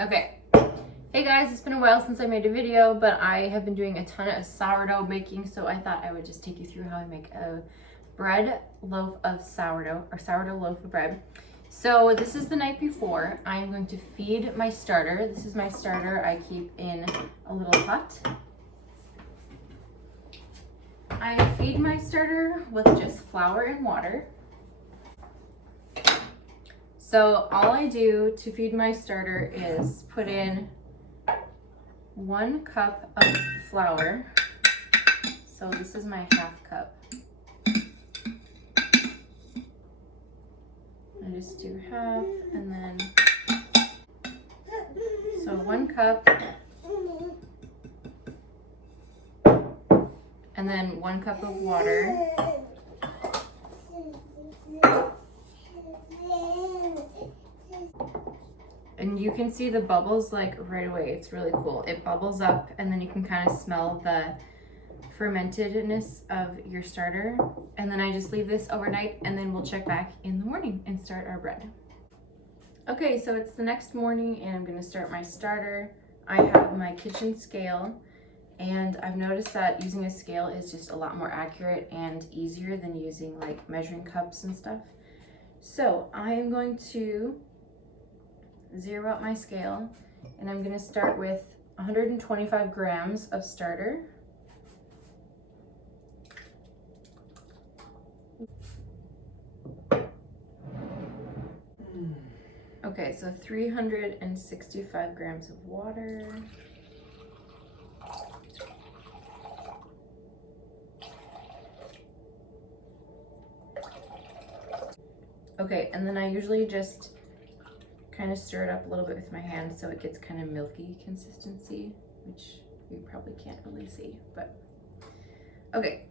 Okay. Hey guys, it's been a while since I made a video, but I have been doing a ton of sourdough making, so I thought I would just take you through how I make a bread loaf of sourdough, or sourdough loaf of bread. So this is the night before. I am going to feed my starter. This is my starter I keep in a little hut. I feed my starter with just flour and water. So all I do to feed my starter is put in 1 cup of flour. So this is my half cup. I just do half and then, so 1 cup and then 1 cup of water. And you can see the bubbles like right away. It's really cool. It bubbles up and then you can kind of smell the fermentedness of your starter. And then I just leave this overnight and then we'll check back in the morning and start our bread. Okay, so it's the next morning and I'm gonna start my starter. I have my kitchen scale and I've noticed that using a scale is just a lot more accurate and easier than using like measuring cups and stuff. So I am going to zero out my scale and I'm gonna start with 125 grams of starter. Okay, so 365 grams of water. Okay, and then I usually just kind of stir it up a little bit with my hand so it gets kind of milky consistency, which you probably can't really see, but okay.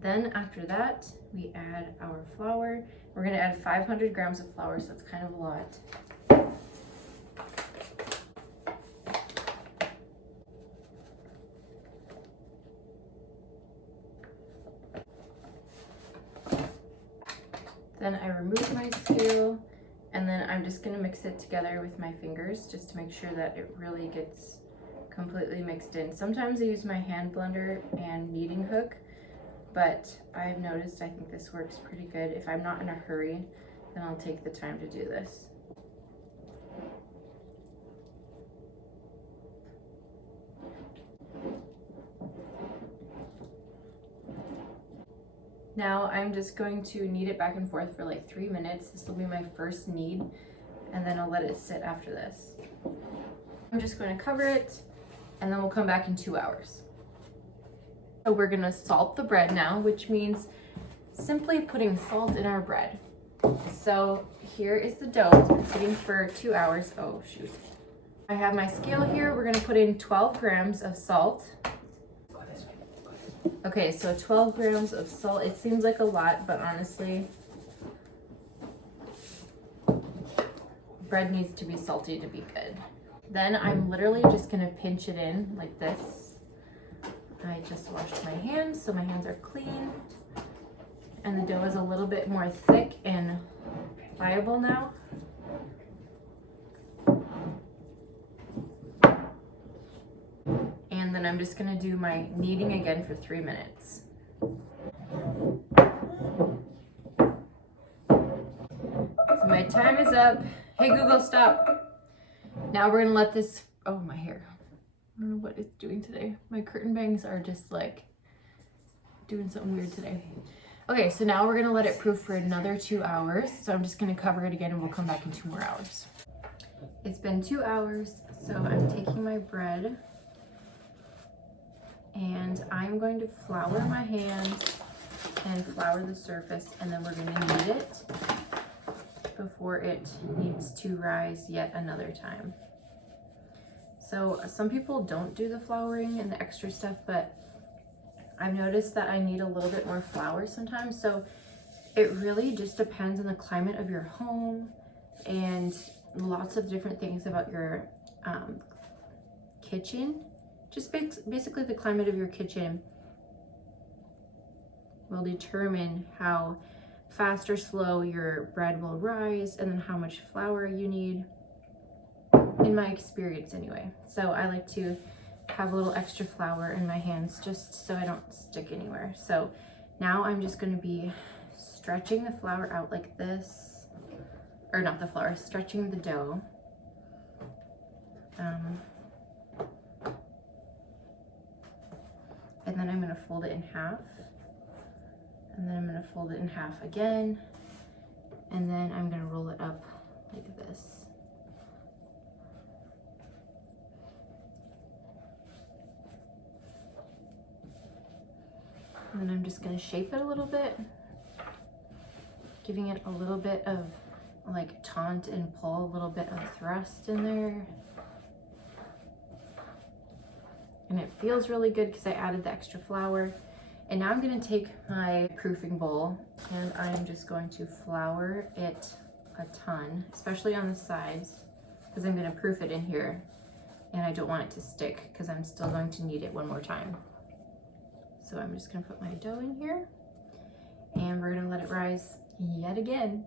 Then after that, we add our flour. We're gonna add 500 grams of flour, so it's kind of a lot. Then I remove my scale, and then I'm just gonna mix it together with my fingers just to make sure that it really gets completely mixed in. Sometimes I use my hand blender and kneading hook, but I've noticed I think this works pretty good. If I'm not in a hurry, then I'll take the time to do this. Now I'm just going to knead it back and forth for like 3 minutes. This will be my first knead, and then I'll let it sit after this. I'm just going to cover it, and then we'll come back in 2 hours. So we're gonna salt the bread now, which means simply putting salt in our bread. So here is the dough. It's been sitting for 2 hours. Oh shoot. I have my scale here. We're gonna put in 12 grams of salt. Okay, so 12 grams of salt. It seems like a lot, but honestly, bread needs to be salty to be good. Then I'm literally just gonna pinch it in like this. I just washed my hands, so my hands are clean. And the dough is a little bit more thick and pliable now. And then I'm just gonna do my kneading again for 3 minutes. So my time is up. Hey Google, stop. Now we're gonna let this, oh my hair. I don't know what it's doing today. My curtain bangs are just like doing something weird today. Okay, so now we're gonna let it proof for another 2 hours. So I'm just gonna cover it again and we'll come back in 2 more hours. It's been 2 hours, so I'm taking my bread and I'm going to flour my hand and flour the surface, and then we're gonna knead it before it needs to rise yet another time. So some people don't do the flouring and the extra stuff, but I've noticed that I need a little bit more flour sometimes. So it really just depends on the climate of your home and lots of different things about your kitchen. Just basically the climate of your kitchen will determine how fast or slow your bread will rise, and then how much flour you need. in my experience anyway. So I like to have a little extra flour in my hands just so I don't stick anywhere. So now I'm just gonna be stretching the flour out like this, or not the flour, stretching the dough. And then I'm gonna fold it in half. And then I'm gonna fold it in half again. And then I'm gonna roll it up like this. And then I'm just gonna shape it a little bit, giving it a little bit of like taunt and pull, a little bit of thrust in there. And it feels really good because I added the extra flour. And now I'm gonna take my proofing bowl and I'm just going to flour it a ton, especially on the sides, because I'm gonna proof it in here and I don't want it to stick because I'm still going to knead it one more time. So I'm just gonna put my dough in here and we're gonna let it rise yet again.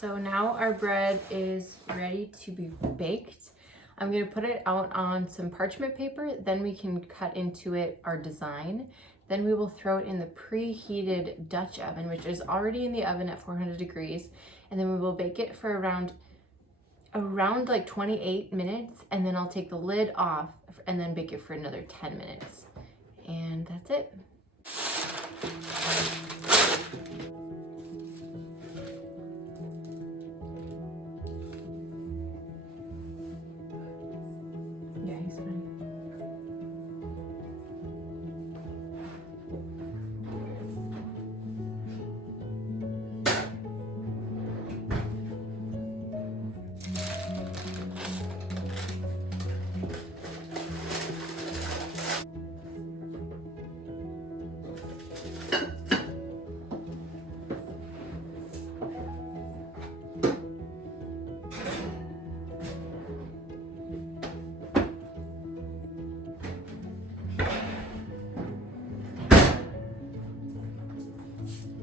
So now our bread is ready to be baked. I'm gonna put it out on some parchment paper, then we can cut into it our design. Then we will throw it in the preheated Dutch oven, which is already in the oven at 400 degrees. And then we will bake it for around like 28 minutes. And then I'll take the lid off and then bake it for another 10 minutes. And that's it. Yeah, he's fine.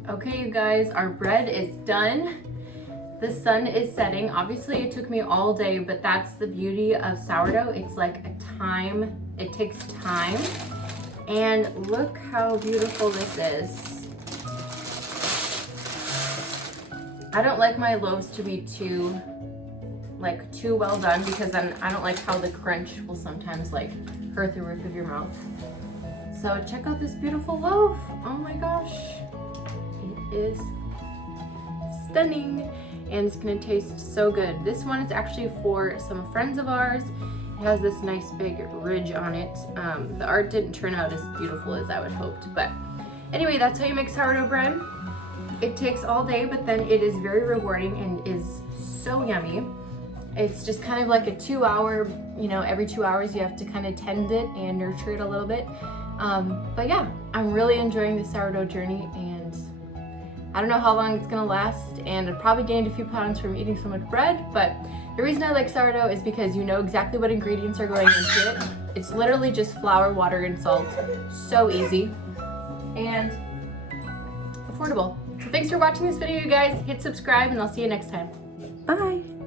Okay, you guys, our bread is done. The sun is setting. Obviously, it took me all day, but that's the beauty of sourdough. It's like it takes time. And look how beautiful this is. I don't like my loaves to be too well done because I don't like how the crunch will sometimes like hurt the roof of your mouth. So check out this beautiful loaf. Oh my gosh. It is stunning and it's gonna taste so good. This one is actually for some friends of ours. It has this nice big ridge on it. The art didn't turn out as beautiful as I would hoped, but anyway, that's how you make sourdough bread. It takes all day, but then it is very rewarding and is so yummy. It's just kind of like a 2-hour, every 2 hours you have to kind of tend it and nurture it a little bit. But yeah, I'm really enjoying the sourdough journey and I don't know how long it's gonna last, and I probably gained a few pounds from eating so much bread, but the reason I like sourdough is because you know exactly what ingredients are going into it. It's literally just flour, water, and salt. So easy and affordable. So thanks for watching this video, you guys. Hit subscribe and I'll see you next time. Bye.